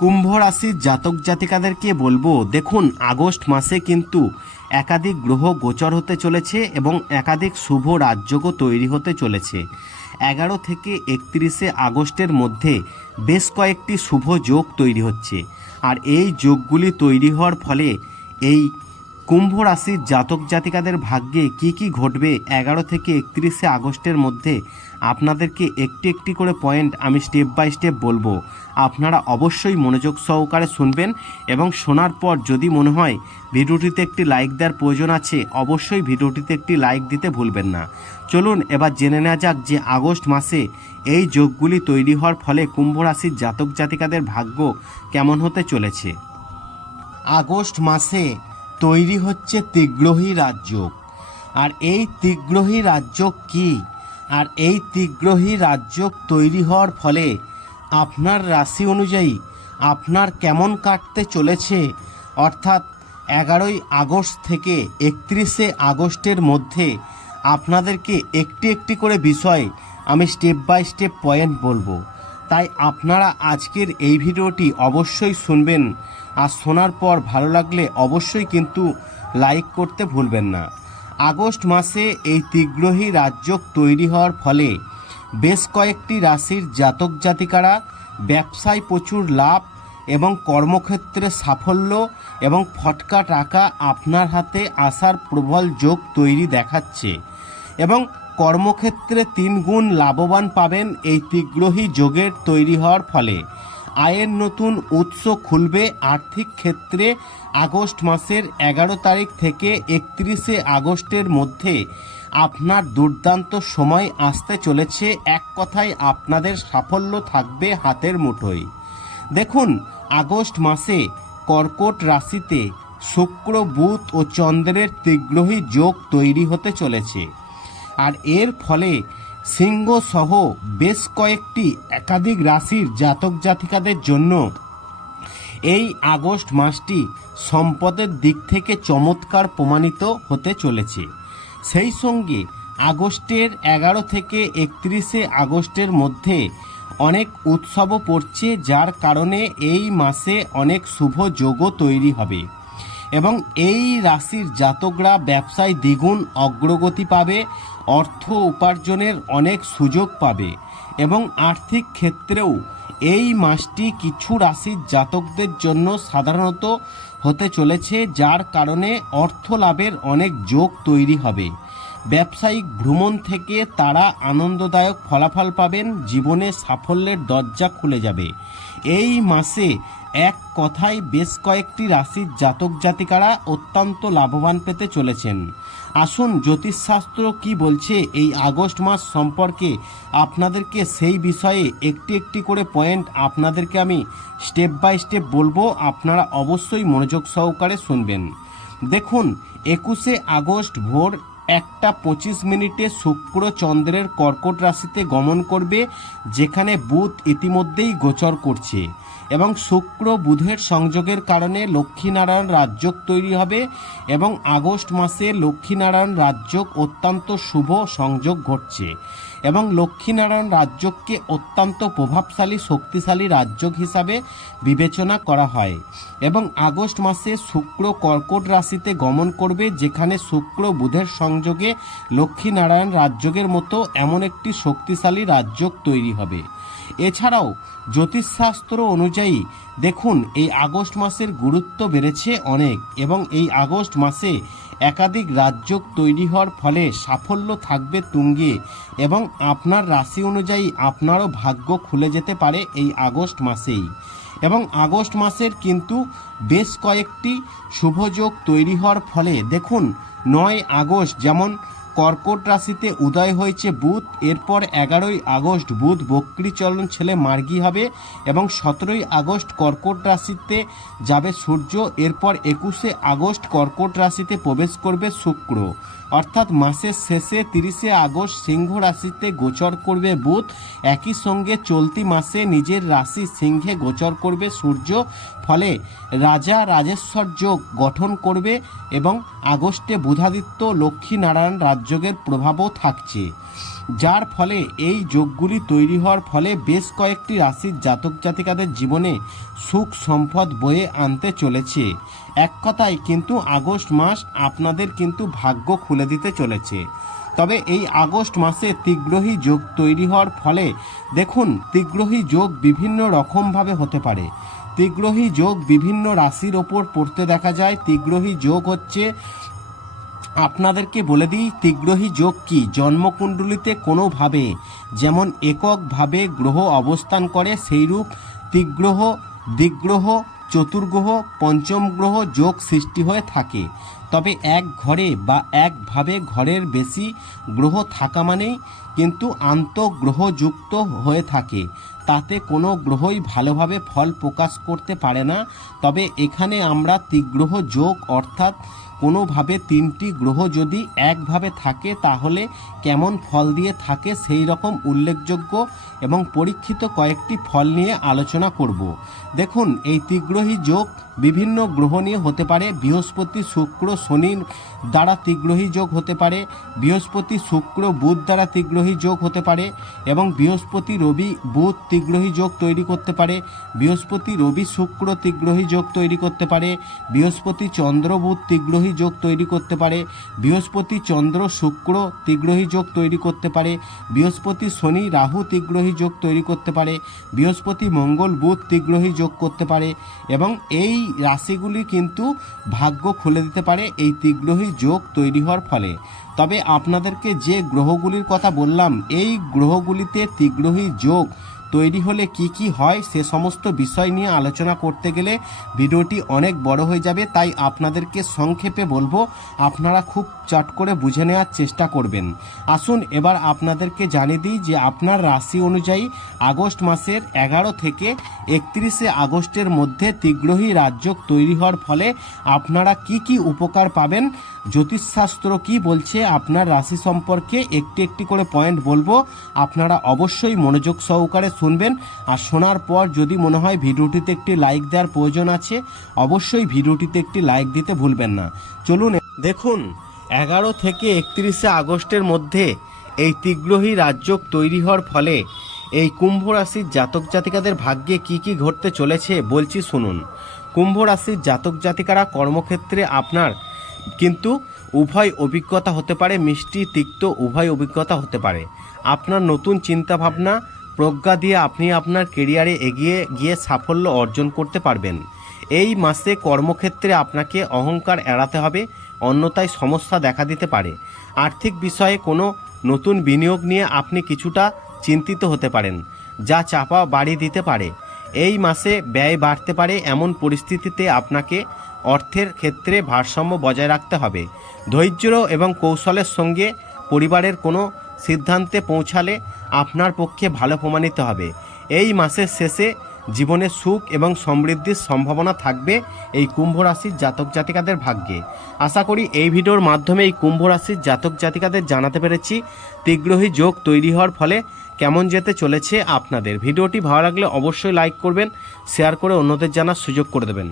কুম্ভ রাশির জাতক জাতিকাদেরকে বলব, দেখুন, আগস্ট মাসে কিন্তু একাধিক গ্রহ গোচর হতে চলেছে এবং একাধিক শুভ রাজযোগও তৈরি হতে চলেছে। এগারো থেকে একত্রিশে আগস্টের মধ্যে বেশ কয়েকটি শুভ যোগ তৈরি হচ্ছে। আর এই যোগগুলি তৈরি হওয়ার ফলে এই কুম্ভ রাশির জাতক জাতিকাদের ভাগ্যে কি কি ঘটবে এগারো থেকে একত্রিশে আগস্টের মধ্যে আপনাদেরকে একটি একটি করে পয়েন্ট আমি স্টেপ বাই স্টেপ বলব। আপনারা অবশ্যই মনোযোগ সহকারে শুনবেন এবং শোনার পর যদি মনে হয় ভিডিওটিতে একটি লাইক দেওয়ার প্রয়োজন আছে, অবশ্যই ভিডিওটিতে একটি লাইক দিতে ভুলবেন না। চলুন এবার জেনে নেওয়া যাক যে আগস্ট মাসে এই যোগগুলি তৈরি হওয়ার ফলে কুম্ভ রাশির জাতক জাতিকাদের ভাগ্য কেমন হতে চলেছে। আগস্ট মাসে তৈরি হচ্ছে তিগ্রহী রাজযোগ। আর এই তিগ্রহী রাজযোগ কি? আর এই তিগ্রহী রাজযোগ তৈরি হওয়ার ফলে আপনার রাশি অনুযায়ী আপনার কেমন কাটতে চলেছে? অর্থাৎ এগারোই আগস্ট থেকে একত্রিশে আগস্টের মধ্যে আপনাদেরকে একটি একটি করে বিষয় আমি স্টেপ বাই স্টেপ পয়েন্ট বলব। তাই আপনারা আজকের এই ভিডিওটি অবশ্যই শুনবেন। আর শোনার পর ভালো লাগলে অবশ্যই কিন্তু লাইক করতে ভুলবেন না। আগস্ট মাসে এই তিগ্রহী রাজযোগ তৈরি হওয়ার ফলে বেশ কয়েকটি রাশির জাতক জাতিকারা ব্যবসায় প্রচুর লাভ এবং কর্মক্ষেত্রে সাফল্য এবং ফটকা টাকা আপনার হাতে আসার প্রবল যোগ তৈরি দেখাচ্ছে এবং কর্মক্ষেত্রে তিন গুণ লাভবান পাবেন এই তিগ্রহী যোগের তৈরি হওয়ার ফলে। আয়ের নতুন উৎস খুলবে আর্থিক ক্ষেত্রে আগস্ট মাসের এগারো তারিখ থেকে একত্রিশে আগস্টের মধ্যে। আপনার দুর্দান্ত সময় আসতে চলেছে, এক কথায় আপনাদের সাফল্য থাকবে হাতের মুঠোয়। দেখুন, আগস্ট মাসে কর্কট রাশিতে শুক্র, বুধ ও চন্দ্রের তীগ্রহী যোগ তৈরি হতে চলেছে। আর এর ফলে সিংহ সহ বেশ কয়েকটি একাধিক রাশির জাতক জাতিকাদের জন্য এই আগস্ট মাসটি সম্পদের দিক থেকে চমৎকার প্রমাণিত হতে চলেছে। সেই সঙ্গে আগস্টের এগারো থেকে একত্রিশে আগস্টের মধ্যে অনেক উৎসবও পড়ছে, যার কারণে এই মাসে অনেক শুভ যোগও তৈরি হবে এবং এই রাশির জাতকরা ব্যবসায় দ্বিগুণ অগ্রগতি পাবে অর্থ উপার্জনের অনেক সুযোগ পাবে এবং আর্থিক ক্ষেত্রেও এই মাসটি কিছু রাশির জাতকদের জন্য সাধারণত হতে চলেছে, যার কারণে অর্থ লাভের অনেক যোগ তৈরি হবে। ব্যবসায়িক ভ্রমণ থেকে তারা আনন্দদায়ক ফলাফল পাবেন, জীবনে সাফল্যের দরজা খুলে যাবে। এই মাসে এক কথায় বেশ কয়েকটি রাশির জাতক জাতিকারা অত্যন্ত লাভবান পেতে চলেছেন। আসুন জ্যোতিষশাস্ত্র কি বলছে এই আগস্ট মাস সম্পর্কে আপনাদেরকে সেই বিষয়ে একটি একটি করে পয়েন্ট আপনাদেরকে আমি স্টেপ বাই স্টেপ বলব, আপনারা অবশ্যই মনোযোগ সহকারে শুনবেন। দেখুন, একুশে আগস্ট ভোর একটা পঁচিশ মিনিটে শুক্র চন্দ্রের কর্কট রাশিতে গমন করবে, যেখানে বুধ ইতিমধ্যেই গোচর করছে এবং শুক্র বুধের সংযোগের কারণে লক্ষ্মীনারায়ণ রাজযোগ তৈরি হবে এবং আগস্ট মাসে লক্ষ্মীনারায়ণ রাজযোগ অত্যন্ত শুভ সংযোগ ঘটছে এবং লক্ষ্মীনারায়ণ রাজযোগকে অত্যন্ত প্রভাবশালী, শক্তিশালী রাজযোগ হিসাবে বিবেচনা করা হয় এবং আগস্ট মাসে শুক্র কর্কট রাশিতে গমন করবে, যেখানে শুক্র বুধের সংযোগে লক্ষ্মীনারায়ণ রাজযোগের মতো এমন একটি শক্তিশালী রাজযোগ তৈরি হবে। এছাড়াও জ্যোতিষশাস্ত্র অনুযায়ী দেখুন, এই আগস্ট মাসের গুরুত্ব বেড়েছে অনেক এবং এই আগস্ট মাসে একাধিক রাজযোগ তৈরি হওয়ার ফলে সাফল্য থাকবে তুঙ্গে এবং আপনার রাশি অনুযায়ী আপনারও ভাগ্য খুলে যেতে পারে এই আগস্ট মাসেই। এবং আগস্ট মাসের কিন্তু বেশ কয়েকটি শুভযোগ তৈরি হওয়ার ফলে দেখুন নয় আগস্ট যেমন কর্কট রাশিতে উদয় হয়েছে বুধ, এরপর এগারোই আগস্ট বুধ বক্রীচলন ছেলে মার্গী হবে এবং সতেরোই আগস্ট কর্কট রাশিতে যাবে সূর্য, এরপর একুশে আগস্ট কর্কট রাশিতে প্রবেশ করবে শুক্র। অর্থাৎ মাসের শেষে তিরিশে আগস্ট সিংহ রাশিতে গোচর করবে বুধ, একই সঙ্গে চলতি মাসে নিজের রাশি সিংহে গোচর করবে সূর্য, ফলে রাজা রাজেশ্বর যোগ গঠন করবে এবং আগস্টে বুধাদিত্য লক্ষ্মী নারায়ণ রাজ্য রাজযোগের প্রভাবও থাকছে। যার ফলে এই যোগগুলি তৈরি হওয়ার ফলে বেশ কয়েকটি রাশির জাতক জাতিকাদের জীবনে সুখ সম্পদ বয়ে আনতে চলেছে। এক কথায় কিন্তু আগস্ট মাস আপনাদের কিন্তু ভাগ্য খুলে দিতে চলেছে। তবে এই আগস্ট মাসে তিগ্রহী যোগ তৈরি হওয়ার ফলে দেখুন, তিগ্রহী যোগ বিভিন্ন রকমভাবে হতে পারে। তিগ্রহী যোগ বিভিন্ন রাশির ওপর পড়তে দেখা যায়। তিগ্রহী যোগ হচ্ছে আপনাদেরকে বলে দিই, তিগ্রহী যোগ কি? জন্মকুণ্ডলিতে কোনোভাবে যেমন এককভাবে গ্রহ অবস্থান করে, সেইরূপ তিগ্রহ, দিগ্রহ, চতুর্গ্রহ পঞ্চম গ্রহ যোগ সৃষ্টি হয়ে থাকে। তবে এক ঘরে বা একভাবে ঘরের বেশি গ্রহ থাকা মানেই কিন্তু আন্তঃগ্রহযুক্ত হয়ে থাকে। তাতে কোনো গ্রহই ভালোভাবে ফল প্রকাশ করতে পারে না। তবে এখানে আমরা তিগ্রহ যোগ অর্থাৎ কোনোভাবে তিনটি গ্রহ যদি একভাবে থাকে, তাহলে কেমন ফল দিয়ে থাকে সেই রকম উল্লেখযোগ্য এবং পরীক্ষিত কয়েকটি ফল নিয়ে আলোচনা করব। দেখুন, এই তিগ্রহী যোগ বিভিন্ন গ্রহ নিয়ে হতে পারে। বৃহস্পতি, শুক্র শনির দ্বারা তিগ্রহী যোগ হতে পারে। বৃহস্পতি, শুক্র, বুধ দ্বারা তিগ্রহী যোগ হতে পারে এবং বৃহস্পতি, রবি, বুধ তিগ্রহী যোগ তৈরি করতে পারে। বৃহস্পতি, রবি, শুক্র তিগ্রহী যোগ তৈরি করতে পারে। বৃহস্পতি, চন্দ্র, বুধ তিগ্রহী যোগ তৈরি করতে পারে। বৃহস্পতি, চন্দ্র, শুক্র তিগ্রহী যোগ তৈরি করতে পারে। বৃহস্পতি, শনি, রাহু তিগ্রহী যোগ তৈরি করতে পারে। বৃহস্পতি, মঙ্গল, বুধ তিগ্রহী যোগ করতে পারে এবং এই রাশিগুলি কিন্তু ভাগ্য খুলে দিতে পারে এই তিগ্রহী যোগ তৈরি হওয়ার ফলে। তবে আপনাদেরকে যে গ্রহগুলির কথা বললাম, এই গ্রহগুলিতে তিগ্রহী যোগ তৈরি হলে কি কি হয় সে সমস্ত বিষয় নিয়ে আলোচনা করতে গেলে ভিডিওটি অনেক বড় হয়ে যাবে, তাই আপনাদেরকে সংক্ষেপে বলব, আপনারা খুব চট করে বুঝে নেওয়ার চেষ্টা করবেন। আসুন এবার আপনাদেরকে জানিয়ে দিই যে আপনার রাশি অনুযায়ী আগস্ট মাসের এগারো থেকে একত্রিশে আগস্টের মধ্যে তিগ্রহী রাজ্য তৈরি হওয়ার ফলে আপনারা কি কি উপকার পাবেন জ্যোতিষশাস্ত্র কি বলছে? আপনার রাশি সম্পর্কে একটি একটি করে পয়েন্ট বলব। আপনারা অবশ্যই মনোযোগ সহকারে শুনবেন। আর শোনার পর যদি মনে হয় ভিডিওটিতে একটি লাইক দেওয়ার প্রয়োজন আছে, অবশ্যই ভিডিওটিতে একটি লাইক দিতে ভুলবেন না। চলুন দেখুন, এগারো থেকে একত্রিশে আগস্টের মধ্যে এই তিগ্রহী রাজ্য তৈরি হওয়ার ফলে এই কুম্ভ রাশির জাতক জাতিকাদের ভাগ্যে কি কি ঘটতে চলেছে বলছি শুনুন। কুম্ভ রাশির জাতক জাতিকারা কর্মক্ষেত্রে আপনার কিন্তু উভয় অভিজ্ঞতা হতে পারে মিষ্টি, তিক্ত উভয় অভিজ্ঞতা হতে পারে। আপনার নতুন চিন্তাভাবনা, প্রজ্ঞা দিয়ে আপনি আপনার কেরিয়ারে এগিয়ে গিয়ে সাফল্য অর্জন করতে পারবেন। এই মাসে কর্মক্ষেত্রে আপনাকে অহংকার এড়াতে হবে অন্যতায় সমস্যা দেখা দিতে পারে। আর্থিক বিষয়ে কোনো নতুন বিনিয়োগ নিয়ে আপনি কিছুটা চিন্তিত হতে পারেন, যা চাপা বাড়ি দিতে পারে। এই মাসে ব্যয় বাড়তে পারে এমন পরিস্থিতিতে আপনাকে অর্থের ক্ষেত্রে ভারসাম্য বজায় রাখতে হবে। ধৈর্য এবং কৌশলের সঙ্গে পরিবারের কোনো সিদ্ধান্তে পৌঁছালে আপনার পক্ষে ভালো প্রমাণিত হবে। এই মাসের শেষে জীবনে সুখ এবং সমৃদ্ধির সম্ভাবনা থাকবে এই কুম্ভ রাশির জাতক জাতিকাদের ভাগ্যে। আশা করি এই ভিডিওর মাধ্যমে এই কুম্ভ রাশির জাতক জাতিকাদের জানাতে পেরেছি। তিগ্রহী যোগ তৈরি হওয়ার ফলে কেমন যেতে চলেছে আপনাদের। ভিডিওটি ভালো লাগলে অবশ্যই লাইক করবেন শেয়ার করে অন্যদের জানার সুযোগ করে দেবেন।